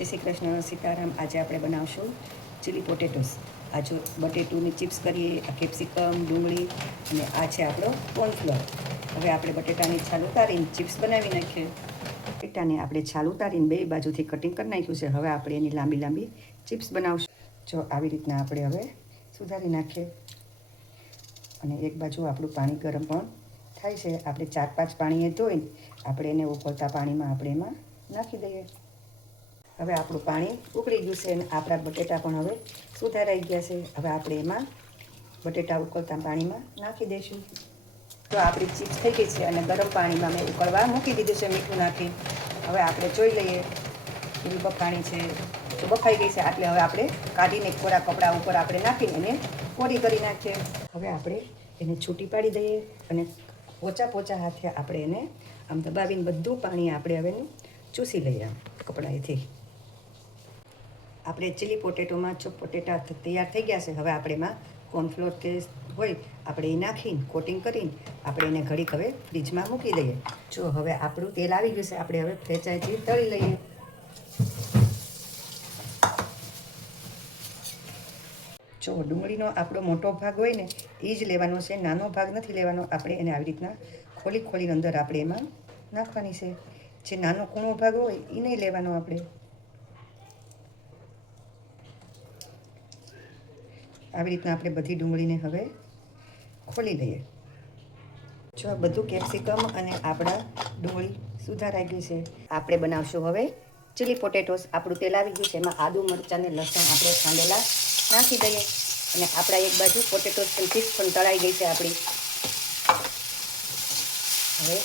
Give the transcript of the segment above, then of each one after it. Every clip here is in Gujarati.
જય શ્રી કૃષ્ણ, સીતારામ. આજે આપણે બનાવશું ચીલી પોટેટોસ. આ જો બટેટુની ચિપ્સ કરીએ, આ કેપ્સિકમ, ડુંગળી અને આ છે આપણો કોર્નફ્લોર. હવે આપણે બટેટાની છાલ ઉતારીને ચિપ્સ બનાવી નાખીએ. બટેટાને આપણે છાલ ઉતારીને બે બાજુથી કટિંગ કરી નાખ્યું છે. હવે આપણે એની લાંબી લાંબી ચિપ્સ બનાવશું. જો આવી રીતના આપણે હવે સુધારી નાખીએ. અને એક બાજુ આપણું પાણી ગરમ પણ થાય છે. આપણે 4-5 પાણીએ ધોઈને આપણે એને ઉકળતા પાણીમાં આપણે એમાં નાખી દઈએ. હવે આપણું પાણી ઉકળી ગયું છે અને આપણા બટેટા પણ હવે સુધારાઈ ગયા છે. હવે આપણે એમાં બટેટા ઉકળતા પાણીમાં નાખી દઈશું. તો આપણી ચિપ્સ થઈ ગઈ છે અને ગરમ પાણીમાં મેં ઉકળવા મૂકી દીધું છે મીઠું નાખી. હવે આપણે જોઈ લઈએ પૂરી બફાણી છે, તો બફાઈ ગઈ છે. એટલે હવે આપણે કાઢીને કોરા કપડા ઉપર આપણે નાખીને એને કોરી કરી નાખીએ. હવે આપણે એને છૂટી પાડી દઈએ અને પોચા હાથે આપણે એને આમ દબાવીને બધું પાણી આપણે હવે ચૂસી લઈએ કપડાએથી. આપણે ચીલી પોટેટોમાં જો પોટેટા તૈયાર થઈ ગયા છે. હવે આપણે એમાં કોર્નફ્લોર કે હોય આપણે એ નાખીને કોટિંગ કરીને આપણે એને ઘડીક હવે ફ્રીજમાં મૂકી દઈએ. જો હવે આપણું તેલ આવી ગયું છે, આપણે હવે ફ્રેન્ચાઈઝી તળી લઈએ. જો ડુંગળીનો આપણો મોટો ભાગ હોય ને એ જ લેવાનો છે, નાનો ભાગ નથી લેવાનો. આપણે એને આવી રીતના ખોલીને અંદર આપણે એમાં નાખવાની છે. જે નાનો કૂણો ભાગ હોય એ નહીં લેવાનો. આપણે આવી રીતના આપણે બધી ડુંગળીને હવે ખોલી લઈએ. જો આ બધું કેપ્સિકમ અને આપણા ડુંગળી સુધારાઈ ગઈ છે. આપણે બનાવશું હવે ચીલી પોટેટોસ. આપણું તેલ આવી ગયું છે, એમાં આદુ, મરચાં ને લસણ આપણે ખાંડેલા નાખી દઈએ. અને આપણા એક બાજુ પોટેટોસ પણ ચિપ્સ પણ તળાઈ ગઈ છે આપણી. હવે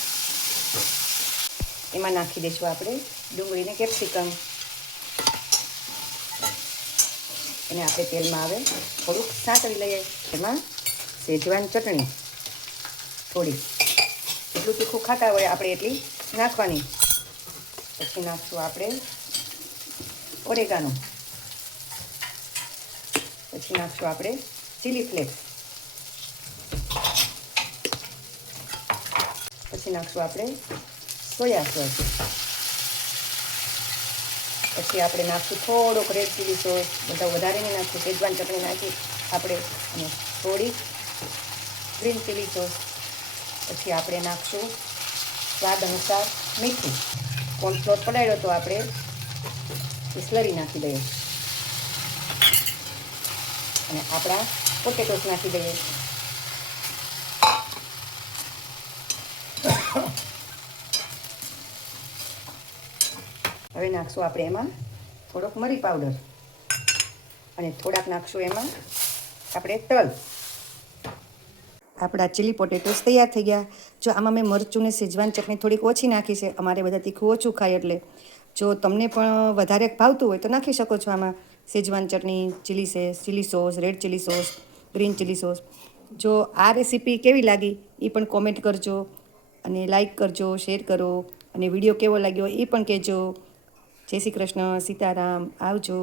એમાં નાખી દઈશું આપણે ડુંગળી ને કેપ્સિકમ. અને આપણે તેલમાં હવે થોડુંક સાંતળી લઈએ. એમાં શેજવાન ચટણી થોડી, જેટલું તીખું ખાતા હોય આપણે એટલી નાખવાની. પછી નાખશું આપણે ઓરેગાનો. પછી નાખશું આપણે ચીલી ફ્લેક્સ. પછી નાખશું આપણે સોયા સોસ. પછી આપણે નાખશું થોડોક રેડ ચીલી સોસ. બધા વધારે નહીં નાખશું. શેજવાન ચટણી નાખી આપણે અને થોડી ગ્રીન ચીલી સોસ. પછી આપણે નાખશું સ્વાદ અનુસાર મીઠું. કોર્નફ્લોર પલાળ્યો તો આપણે સ્લરી નાખી દઈએ અને આપણા પોટેટોસ નાખી દઈએ. હવે નાખશું આપણે એમાં થોડોક મરી પાવડર અને થોડાક નાખશું એમાં આપણે તલ. આપણા ચીલી પોટેટોસ તૈયાર થઈ ગયા. જો આમાં મેં મરચું ને શેજવાન ચટણી થોડીક ઓછી નાખી છે. અમારે બધા તીખું ઓછું ખાય એટલે. જો તમને પણ વધારે ભાવતું હોય તો નાખી શકો છો આમાં schezwan chutney, chilli sauce, red chilli sauce, green chilli sauce. જો આ રેસીપી કેવી લાગી એ પણ કોમેન્ટ કરજો અને લાઈક કરજો, શેર કરો અને વિડીયો કેવો લાગ્યો એ પણ કહેજો. જય શ્રી કૃષ્ણ, સીતારામ. આવજો.